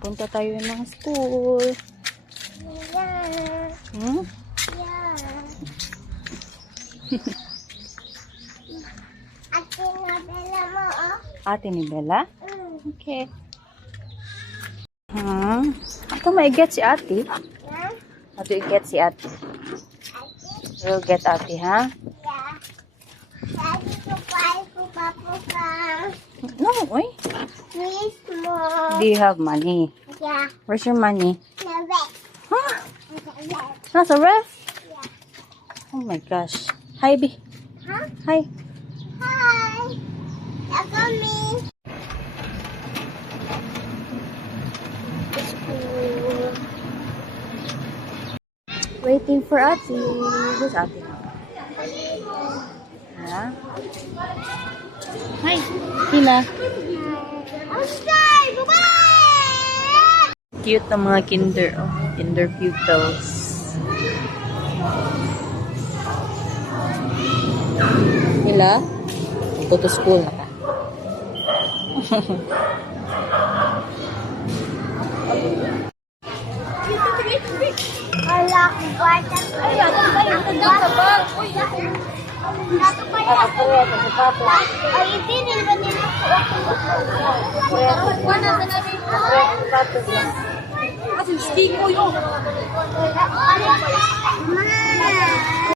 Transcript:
Punta tayo ng school. Yeah. Hmm? Yeah. Ate na Bella mo, oh. Ate ni Bella? Mm. Okay. Ito may-get si ate. Yeah. Ito i-get si ate. Ate? We'll get ate, ha? Yeah. Daddy ko pa ko papuka. No, oy. Please mo. Do you have money? Yeah. Where's your money? Nabe. Huh? Nabe. Nasa ref? Yeah. Oh my gosh. Hi, B. Huh? Hi. Hi. Ako me. School. Waiting for ate. Who's ate? Ha? Hi. Hina. Oscar, bye-bye! Cute na mga kinder. Oh. Kinder pupils. Hila? Go to school na ka. Wala ko ba? Ay, ano ba yung tanda sa bag? Uy, nato pa yan. Ay, hindi nila nila ko ako. Wala na namin ko. Kasi stick ko yun. Ma!